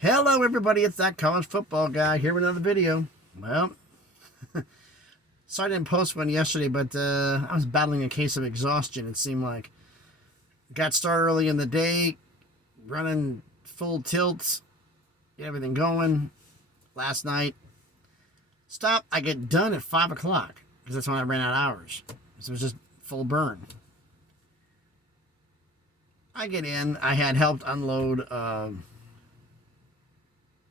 Hello everybody, it's that college football guy here with another video. Well, sorry I didn't post one yesterday, but I was battling a case of exhaustion, it seemed like. Got started early in the day, running full tilt, get everything going. Last night, I get done at 5 o'clock, because that's when I ran out of hours. So it was just full burn. I get in, I had helped unload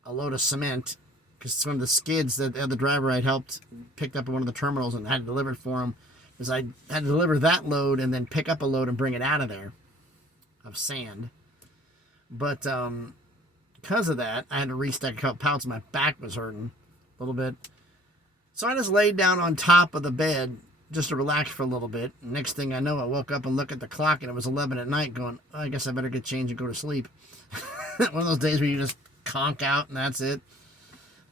a load of cement because it's one of the skids that the other driver I'd helped picked up at one of the terminals and had delivered for him, because I had to deliver that load and then pick up a load and bring it out of there of sand. But because of that, I had to restack a couple pounds. My back was hurting a little bit, so I just laid down on top of the bed just to relax for a little bit. Next thing I know, I woke up and looked at the clock and it was 11 at night, going, oh, I guess I better get changed and go to sleep. One of those days where you just conk out and that's it.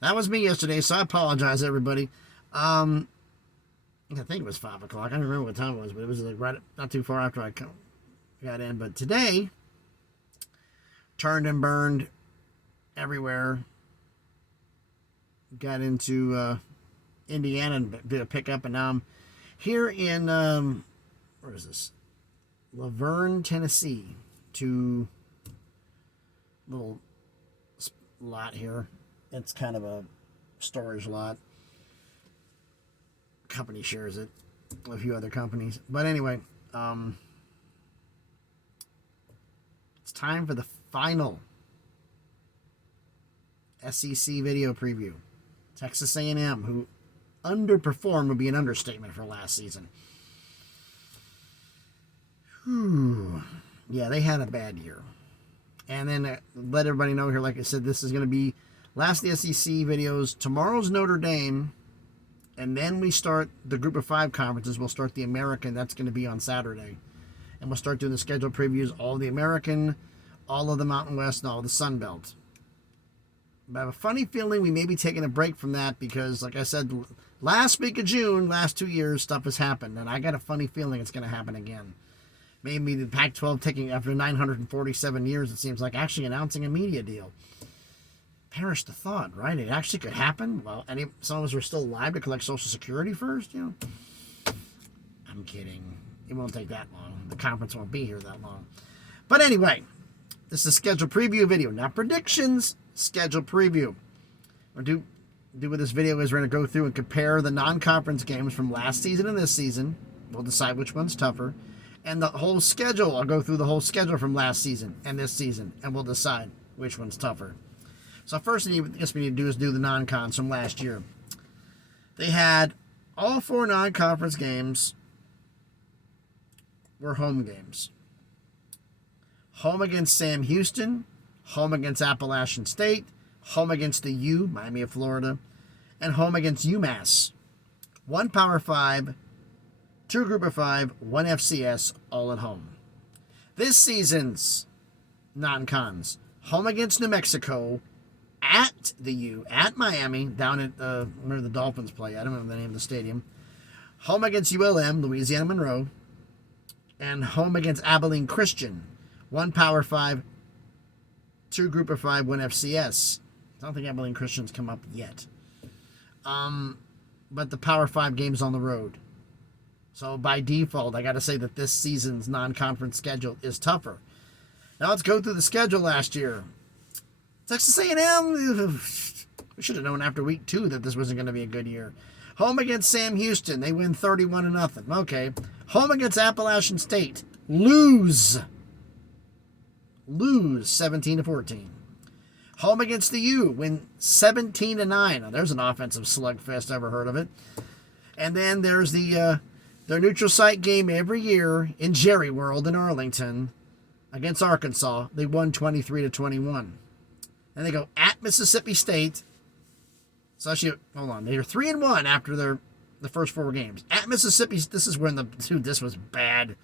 That was me yesterday, so I apologize, everybody. I think it was 5 o'clock. I don't remember what time it was, but it was like right not too far after I got in. But today, turned and burned everywhere. Got into Indiana and did a pickup, and now I'm here in where is this? Laverne, Tennessee. To little lot here. It's kind of a storage lot. Company shares it. A few other companies. But anyway, it's time for the final SEC video preview. Texas A&M, who underperformed would be an understatement for last season. Whew. Yeah, they had a bad year. And then let everybody know here, like I said, this is going to be last of the SEC videos. Tomorrow's Notre Dame, and then we start the Group of 5 conferences. We'll start the American. That's going to be on Saturday. And we'll start doing the schedule previews, all of the American, all of the Mountain West, and all of the Sun Belt. But I have a funny feeling we may be taking a break from that because, like I said, last week of June, last 2 years, stuff has happened. And I got a funny feeling it's going to happen again. Maybe the Pac-12 taking, after 947 years, it seems like, actually announcing a media deal. Perish the thought, right? It actually could happen. Well, some of us are still alive to collect Social Security first, you know. I'm kidding. It won't take that long. The conference won't be here that long. But anyway, this is a schedule preview video, not predictions. Schedule preview. What we'll do with this video is we're going to go through and compare the non-conference games from last season and this season. We'll decide which one's tougher. And the whole schedule, I'll go through the whole schedule from last season and this season, and we'll decide which one's tougher. So first thing I guess we need to do is do the non-cons from last year. They had all 4 non-conference games were home games. Home against Sam Houston, home against Appalachian State, home against the U, Miami of Florida, and home against UMass. 1 Power 5, 2 Group of 5, 1 FCS, all at home. This season's non-cons. Home against New Mexico, at the U, at Miami, down at where the Dolphins play. I don't remember the name of the stadium. Home against ULM, Louisiana Monroe, and home against Abilene Christian. 1 Power 5, 2 Group of 5, 1 FCS. I don't think Abilene Christian's come up yet. But the Power 5 game's on the road. So by default, I got to say that this season's non-conference schedule is tougher. Now let's go through the schedule last year. Texas A&M, we should have known after week 2 that this wasn't going to be a good year. Home against Sam Houston, they win 31-0. Okay. Home against Appalachian State, lose 17-14. Home against the U, win 17-9. Now, there's an offensive slugfest, ever heard of it. And then there's their neutral site game every year in Jerry World in Arlington against Arkansas. They won 23-21. And they go at Mississippi State. So actually, hold on. They're 3-1 after the first 4 games. At Mississippi, this is when this was bad.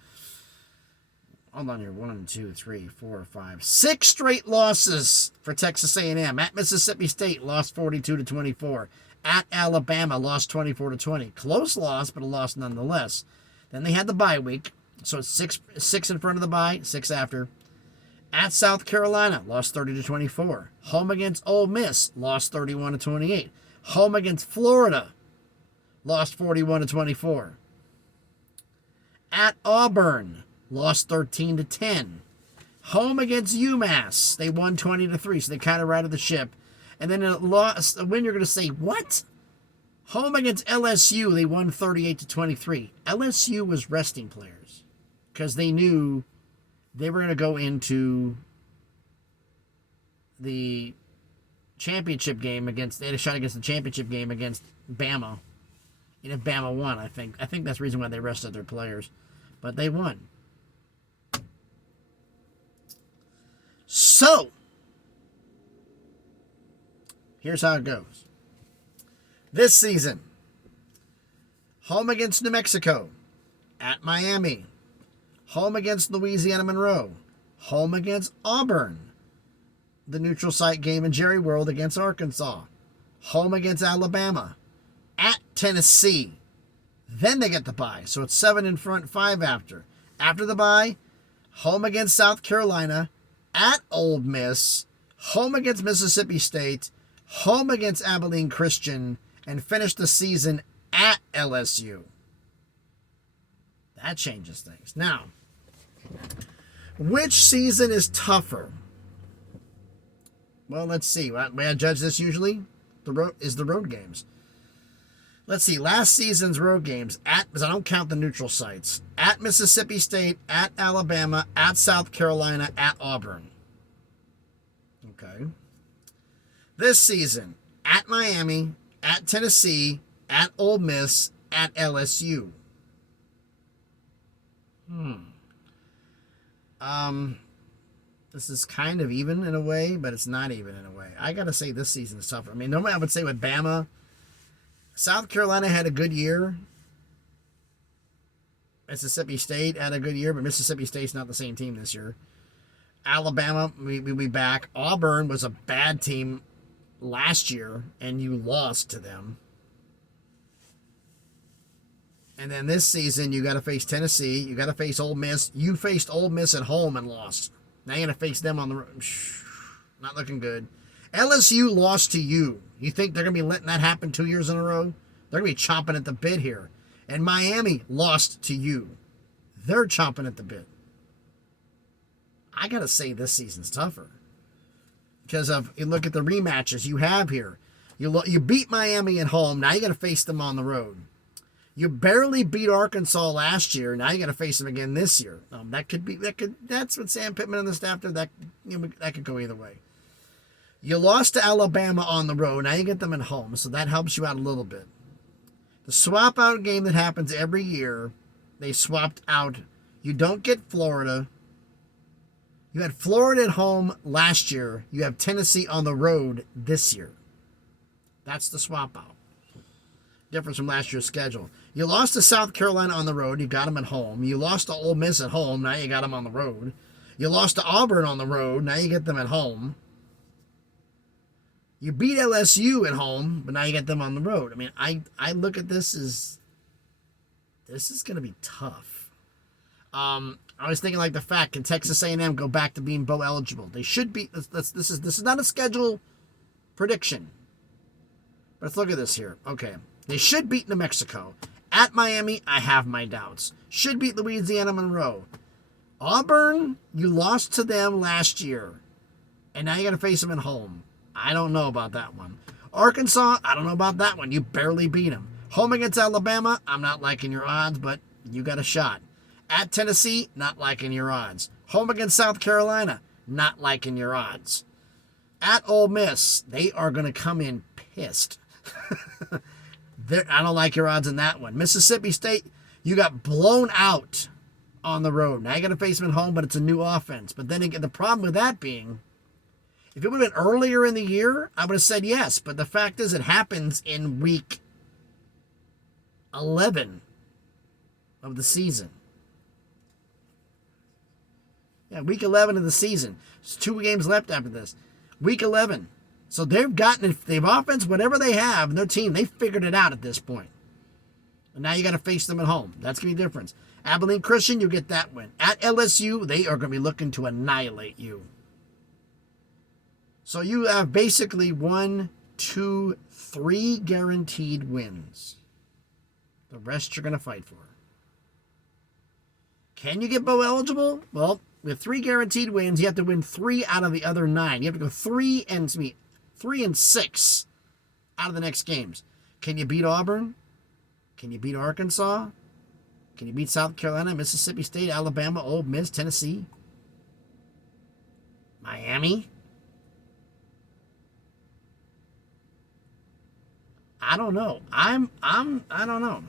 Hold on here. 1, 2, 3, 4, 5, 6 straight losses for Texas A&M. At Mississippi State, lost 42-24. At Alabama, lost 24-20. Close loss, but a loss nonetheless. Then they had the bye week. So it's six in front of the bye, 6 after. At South Carolina, lost 30-24. Home against Ole Miss, lost 31-28. Home against Florida, lost 41-24. At Auburn, lost 13-10. Home against UMass, they won 20-3, so they kind of righted the ship. And then a win, you're going to say, what? Home against LSU, they won 38-23. LSU was resting players because they knew they were going to go into the championship game against, they had a shot against the championship game against Bama. And if Bama won, I think that's the reason why they rested their players. But they won. So, here's how it goes. This season, home against New Mexico, at Miami, home against Louisiana Monroe, home against Auburn, the neutral site game in Jerry World against Arkansas, home against Alabama, at Tennessee. Then they get the bye. So it's 7 in front, 5 after. After the bye, home against South Carolina, at Ole Miss, home against Mississippi State, home against Abilene Christian, and finish the season at LSU. That changes things. Now, which season is tougher? Well, let's see. May I judge this usually? The road games. Let's see. Last season's road games, because I don't count the neutral sites. At Mississippi State, at Alabama, at South Carolina, at Auburn. Okay. This season, at Miami, at Tennessee, at Ole Miss, at LSU. This is kind of even in a way, but it's not even in a way. I got to say this season is tougher. I mean, normally I would say with Bama, South Carolina had a good year. Mississippi State had a good year, but Mississippi State's not the same team this year. Alabama, we'll be back. Auburn was a bad team last year, and you lost to them. And then this season, you got to face Tennessee. You got to face Ole Miss. You faced Ole Miss at home and lost. Now you're going to face them on the road. Not looking good. LSU lost to you. You think they're going to be letting that happen 2 years in a row? They're going to be chomping at the bit here. And Miami lost to you. They're chomping at the bit. I got to say this season's tougher. Because you look at the rematches you have here. You beat Miami at home. Now you got to face them on the road. You barely beat Arkansas last year. Now you got to face them again this year. That's what Sam Pittman and the staff did. That could go either way. You lost to Alabama on the road. Now you get them at home, so that helps you out a little bit. The swap out game that happens every year, they swapped out. You don't get Florida. You had Florida at home last year. You have Tennessee on the road this year. That's the swap out. Difference from last year's schedule. You lost to South Carolina on the road. You got them at home. You lost to Ole Miss at home. Now you got them on the road. You lost to Auburn on the road. Now you get them at home. You beat LSU at home, but now you get them on the road. I mean, I look at this as this is going to be tough. I was thinking like the fact, can Texas A&M go back to being bowl eligible? They should be. This is not a schedule prediction. But let's look at this here. Okay. They should beat New Mexico. At Miami, I have my doubts. Should beat Louisiana Monroe. Auburn, you lost to them last year. And now you got to face them at home. I don't know about that one. Arkansas, I don't know about that one. You barely beat them. Home against Alabama, I'm not liking your odds, but you got a shot. At Tennessee, not liking your odds. Home against South Carolina, not liking your odds. At Ole Miss, they are going to come in pissed. I don't like your odds in that one. Mississippi State, you got blown out on the road. Now you got to face them at home, but it's a new offense. But then again, the problem with that being, if it would have been earlier in the year, I would have said yes. But the fact is, it happens in week 11 of the season. Yeah, week 11 of the season. There's 2 games left after this. Week 11. So they've offense, whatever they have in their team, they figured it out at this point. And now you got to face them at home. That's going to be the difference. Abilene Christian, you get that win. At LSU, they are going to be looking to annihilate you. So you have basically 1, 2, 3 guaranteed wins. The rest you're going to fight for. Can you get bowl eligible? Well, with 3 guaranteed wins, you have to win 3 out of the other 9. You have to go 3 and 6 out of the next games. Can you beat Auburn? Can you beat Arkansas? Can you beat South Carolina, Mississippi State, Alabama, Ole Miss, Tennessee, Miami? I don't know. I don't know.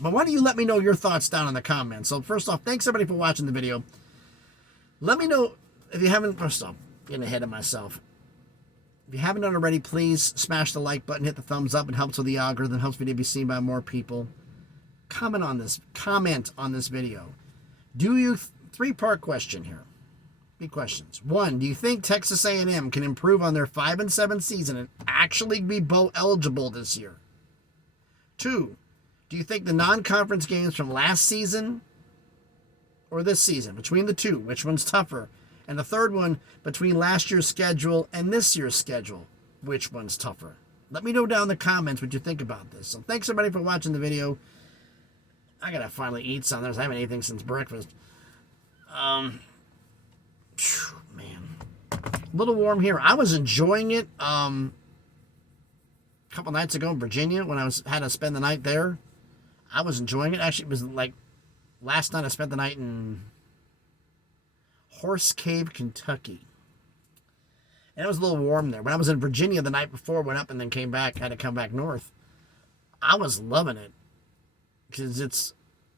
But why don't you let me know your thoughts down in the comments? So first off, thanks everybody for watching the video. Let me know if you haven't, first off, getting ahead of myself. If you haven't done already, please smash the like button, hit the thumbs up. It helps with the algorithm, helps me to be seen by more people. Comment on this video. Do you, 3-part question here. Big questions. 1, do you think Texas A&M can improve on their 5-7 season and actually be bowl eligible this year? 2, do you think the non-conference games from last season or this season, between the two, which one's tougher? And the third one, between last year's schedule and this year's schedule, which one's tougher? Let me know down in the comments what you think about this. So thanks everybody for watching the video. I gotta finally eat something. I haven't eaten anything since breakfast. Man, a little warm here. I was enjoying it. A couple nights ago in Virginia when I had to spend the night there. I was enjoying it. Actually, it was like last night I spent the night in Horse Cave, Kentucky. And it was a little warm there. When I was in Virginia the night before, went up and then came back, had to come back north. I was loving it. Because it's,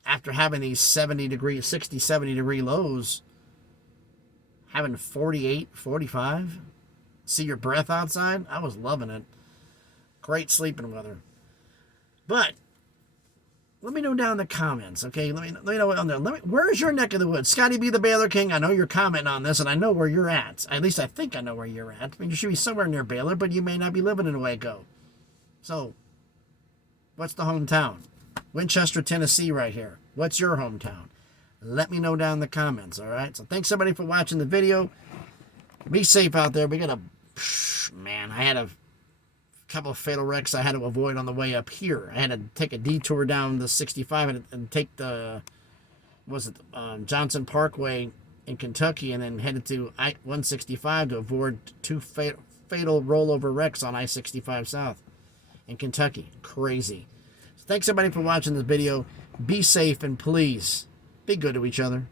after having these 60, 70 degree lows, having 48, 45, see your breath outside, I was loving it. Great sleeping weather. But let me know down in the comments, okay? Let me know on there. Where's your neck of the woods? Scotty B. the Baylor King, I know you're commenting on this, and I know where you're at. At least I think I know where you're at. I mean, you should be somewhere near Baylor, but you may not be living in Waco. So, what's the hometown? Winchester, Tennessee right here. What's your hometown? Let me know down in the comments, all right? So thanks, everybody, for watching the video. Be safe out there. We got man, I had a couple of fatal wrecks I had to avoid on the way up here. I had to take a detour down the 65 and take the, Johnson Parkway in Kentucky and then headed to I-165 to avoid 2 fatal rollover wrecks on I-65 South in Kentucky. Crazy. Thanks everybody for watching this video. Be safe and please be good to each other.